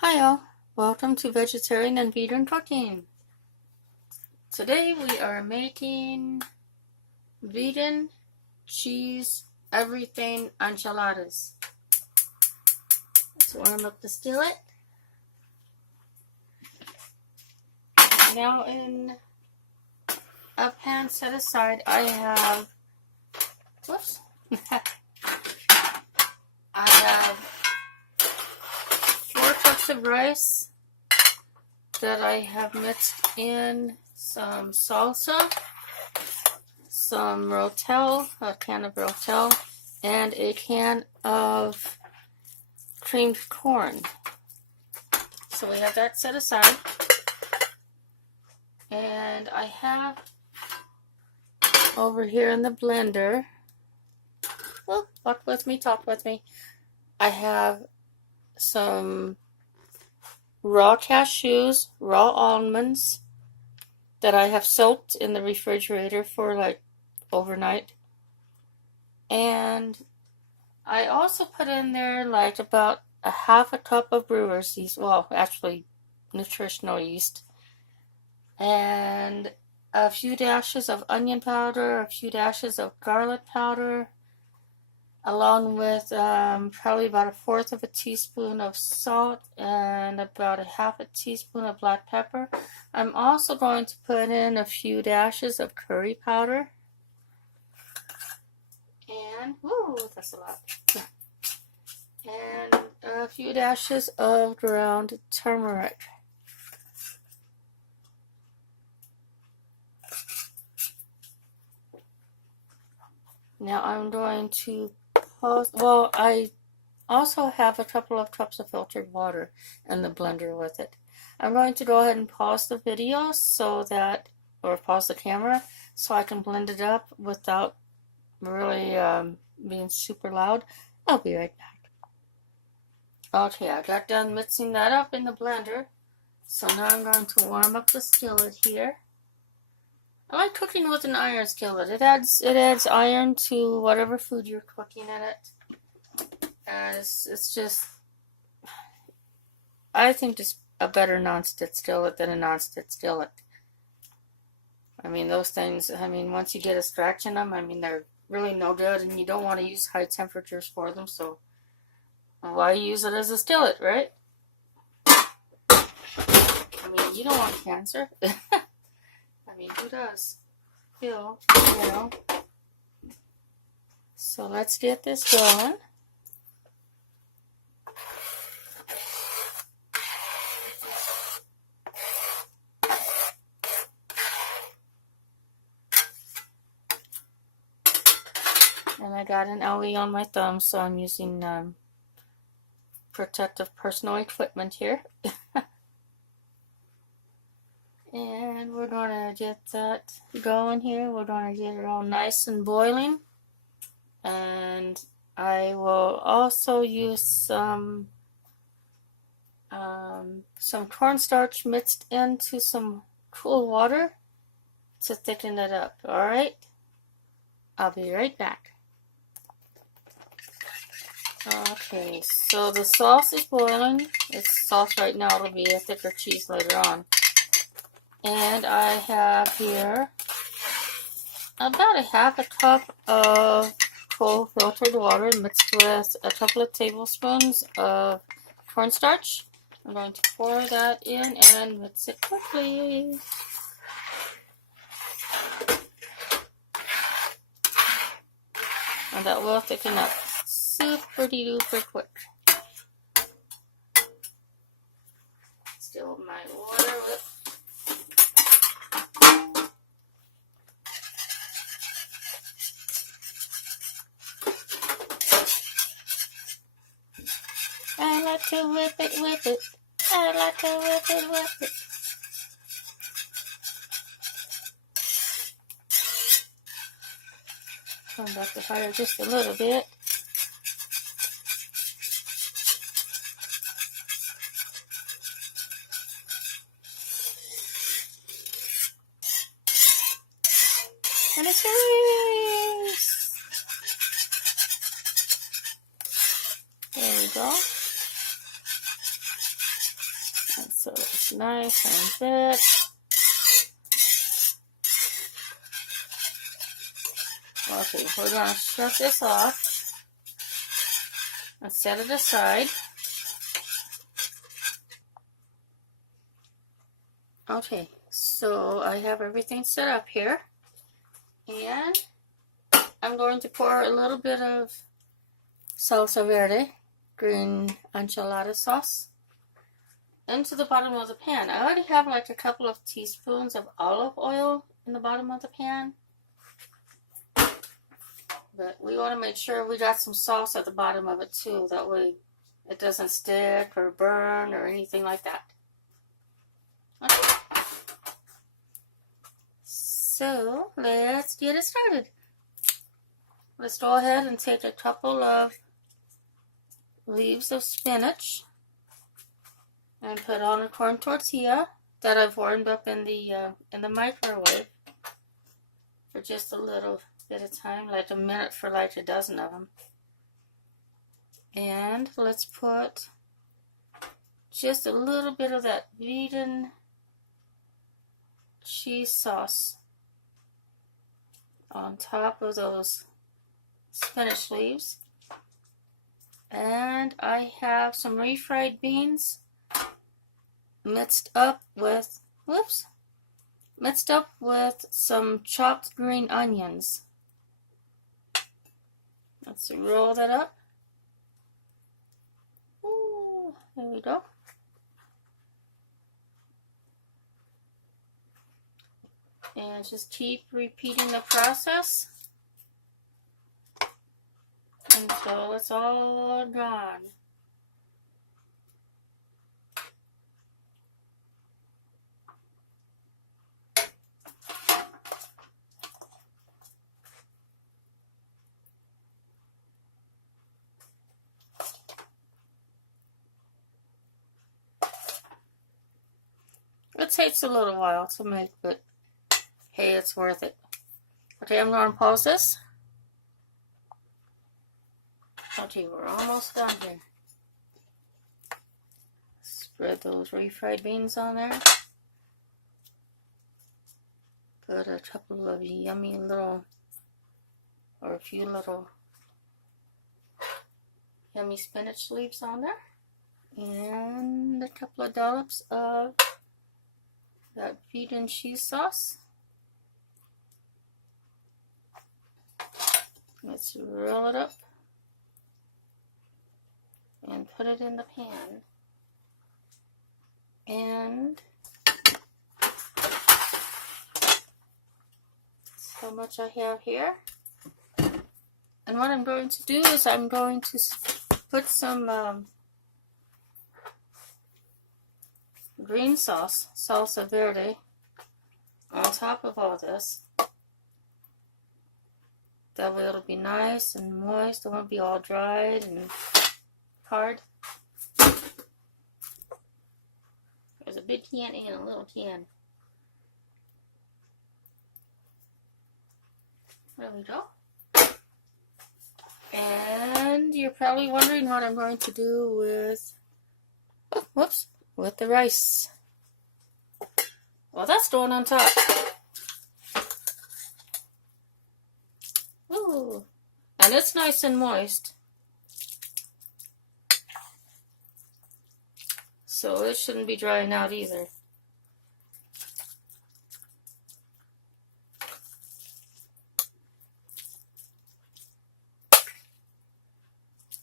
Hi all, welcome to Vegetarian and Vegan Cooking. Today we are making vegan cheese everything enchiladas. Let's warm up the skillet. Now in a pan set aside I have, I have 4 cups of rice that I have mixed in some salsa, some rotel, a can of rotel, and a can of creamed corn. So we have that set aside. And I have over here in the blender, well, walk with me, talk with me, I have some raw cashews, raw almonds that I have soaked in the refrigerator for like overnight. And I also put in there like about a half a cup of brewer's yeast, well, actually nutritional yeast, and a few dashes of onion powder, a few dashes of garlic powder, along with probably about 1/4 of a teaspoon of salt and about a 1/2 a teaspoon of black pepper. I'm also going to put in a few dashes of curry powder. And, woo, that's a lot. And a few dashes of ground turmeric. Now I'm going to pause. Well, I also have a couple of cups of filtered water in the blender with it. I'm going to go ahead and pause the video so that, or pause the camera, so I can blend it up without really being super loud. I'll be right back. Okay, I got done mixing that up in the blender. So now I'm going to warm up the skillet here. I like cooking with an iron skillet. It adds iron to whatever food you're cooking in it. And it's just, I think it's a better non-stick skillet than a non-stick skillet. I mean, those things, I mean, once you get a scratch in them, I mean, they're really no good, and you don't want to use high temperatures for them, so why use it as a skillet, right? I mean, you don't want cancer. I mean, who does? You know. So let's get this going. And I got an owie on my thumb, so I'm using protective personal equipment here. And we're going to get that going here. We're going to get it all nice and boiling. And I will also use some cornstarch mixed into some cool water to thicken it up. Alright? I'll be right back. Okay, so the sauce is boiling. It's sauce right now. It'll be a thicker cheese later on. And I have here about a 1/2 a cup of cold filtered water mixed with a couple of tablespoons of cornstarch. I'm going to pour that in and mix it quickly. And that will thicken up super duper quick. Still my water with. I like to whip it. I like to whip it. Turn back the fire just a little bit. And it's nice. There we go. So it's nice and thick. Okay, we're going to shut this off and set it aside. Okay, so I have everything set up here, and I'm going to pour a little bit of salsa verde, green enchilada sauce, into the bottom of the pan. I already have like a couple of teaspoons of olive oil in the bottom of the pan, but we want to make sure we got some sauce at the bottom of it too. That way it doesn't stick or burn or anything like that. Okay. So let's get it started. Let's go ahead and take a couple of leaves of spinach and put on a corn tortilla that I've warmed up in the microwave for just a little bit of time, like a minute for like a dozen of them. And let's put just a little bit of that vegan cheese sauce on top of those spinach leaves. And I have some refried beans mixed up with some chopped green onions. Let's roll that up. Ooh, there we go. And just keep repeating the process until it's all gone. It takes a little while to make, but hey, it's worth it. Okay, I'm going to pause this. Okay, we're almost done here. Spread those refried beans on there. Put a couple of yummy little, or a few little yummy spinach leaves on there. And a couple of dollops of that vegan cheese sauce. Let's roll it up and put it in the pan. And that's how much I have here. And what I'm going to do is I'm going to put some green sauce, salsa verde, on top of all this. That way it'll be nice and moist. It won't be all dried and hard. There's a big can and a little can. There we go. And you're probably wondering what I'm going to do with the rice. Well, that's going on top. Ooh, and it's nice and moist. So it shouldn't be drying out either.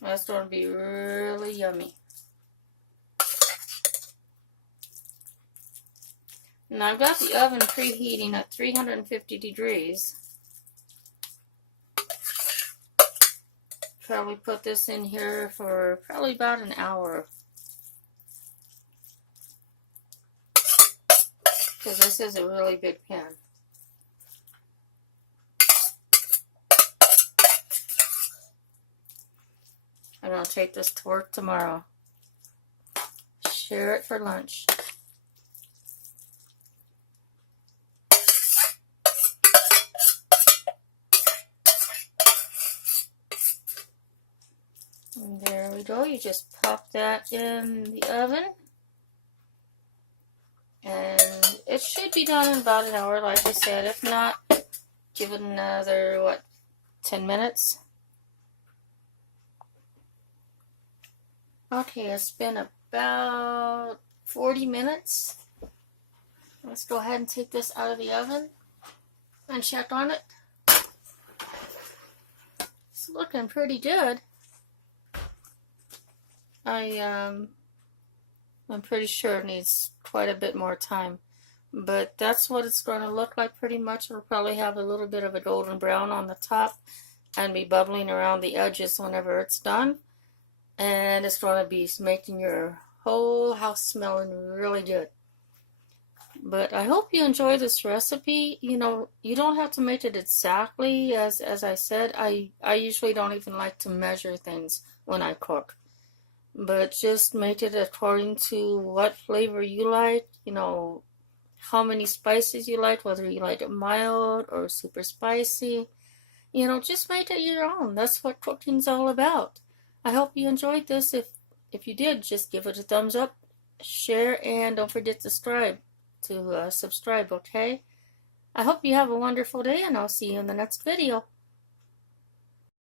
That's going to be really yummy. Now I've got the oven preheating at 350 degrees. Probably put this in here for probably about an hour. Because this is a really big pan. I'm going to take this to work tomorrow. Share it for lunch. And there we go. You just pop that in the oven. And it should be done in about an hour, like I said. If not, give it another, 10 minutes? Okay, it's been about 40 minutes. Let's go ahead and take this out of the oven and check on it. It's looking pretty good. I'm pretty sure it needs quite a bit more time. But that's what it's going to look like pretty much. It'll probably have a little bit of a golden brown on the top and be bubbling around the edges whenever it's done. And it's going to be making your whole house smelling really good. But I hope you enjoy this recipe. You know, you don't have to make it exactly as I said. I usually don't even like to measure things when I cook. But just make it according to what flavor you like, you know, how many spices you like, whether you like it mild or super spicy. You know, just make it your own. That's what cooking's all about. I hope you enjoyed this. If you did, just give it a thumbs up, share, and don't forget to subscribe, okay? I hope you have a wonderful day, and I'll see you in the next video.